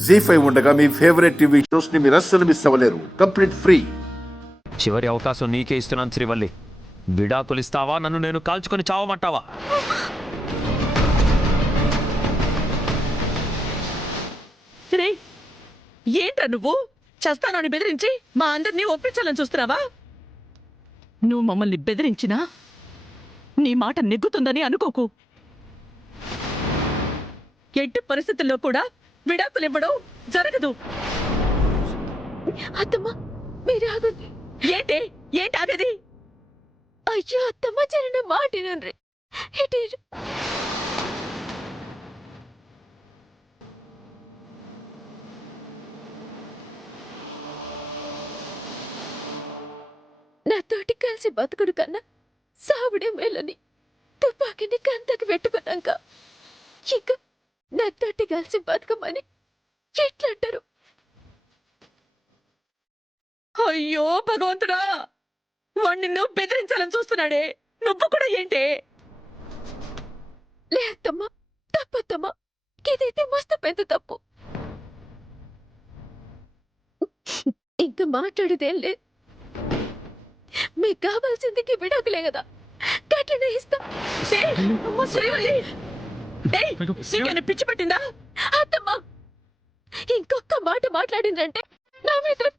జీ5 ఉండగా మీ favourite TV shows ని మీరు అస్సలు మిస్ అవ్వలేరు. Complete free. చివరి అవకాశం నీకే ఇస్తున్నాను శ్రీవల్లి. విడాకులిస్తావా, నన్ను నేను కాల్చుకొని చావమంటావా? ఏంట్రా నువ్వు చేస్తానని బెదిరించి మా అందరినీ ఒప్పించాలని చూస్తున్నావా? నువ్వు మమ్మల్ని బెదిరించినా నీ మాట నెగ్గుతుందని అనుకోకు. ఎట్టి పరిస్థితుల్లో కూడా విడాకులు ఇవ్వడం జరగదు. అత్తమ్మ మీరు ఆగండి. ఏంటి ఆగది? అయ్యో అత్తమ్మ జరణ మాటినండ్రి. నాతోటి కలిసి బతుకుడు కన్నా సావుడే మేలని తుపాకీని కంతకి పెట్టుకున్నాక ఇక నాతోటి కలిసి బతుకమని ఎట్లంటారు? అయ్యో భగవంతుడా, వాణ్ణి నువ్వు బెదిరించాలని చూస్తున్నాడే, నువ్వు కూడా ఏంటే? లేదమ్మా, తప్పత్తమ్మా, ఇదైతే మస్తు పెద్ద తప్పు. ఇంకా మాట్లాడేదేం లేదు. మీకు కావాల్సింది విడాకులే కదా, గట్లనే ఇస్తా. పిచ్చి పట్టిందా? అత్తమ్మా ఇంకొక మాట మాట్లాడిందంటే నా మీద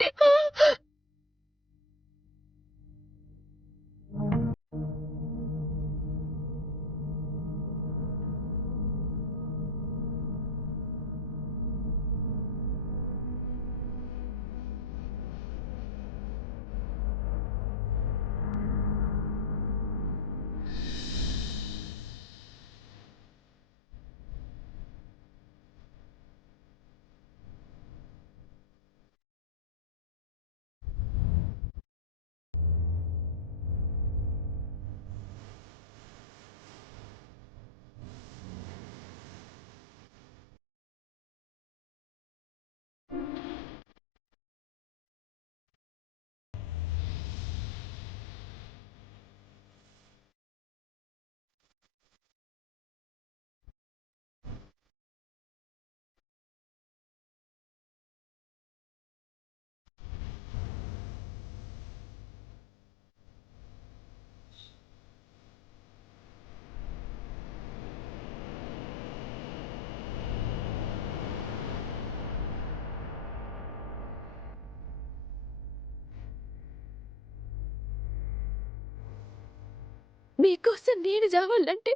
మీకోసం నేను చావాలంటే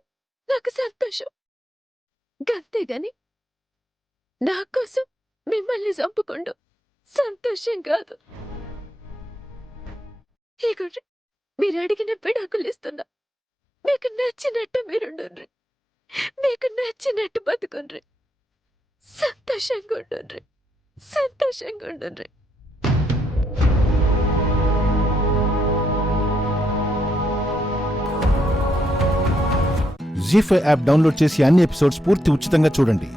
నాకు సంతోషం, గంతేగాని నా కోసం మిమ్మల్ని చంపుకోండు సంతోషం కాదు. ఇగోండి, మీరు అడిగిన విడాకులు ఇస్తున్నా. మీకు నచ్చినట్టు మీరుండ్రి, మీకు నచ్చినట్టు బతుకుండ్రి, సంతోషంగా ఉండుండ్రి, సంతోషంగా ఉండుండ్రి. జీ5 యాప్ డౌన్లోడ్ చేసి అన్ని ఎపిసోడ్స్ పూర్తి ఉచితంగా చూడండి.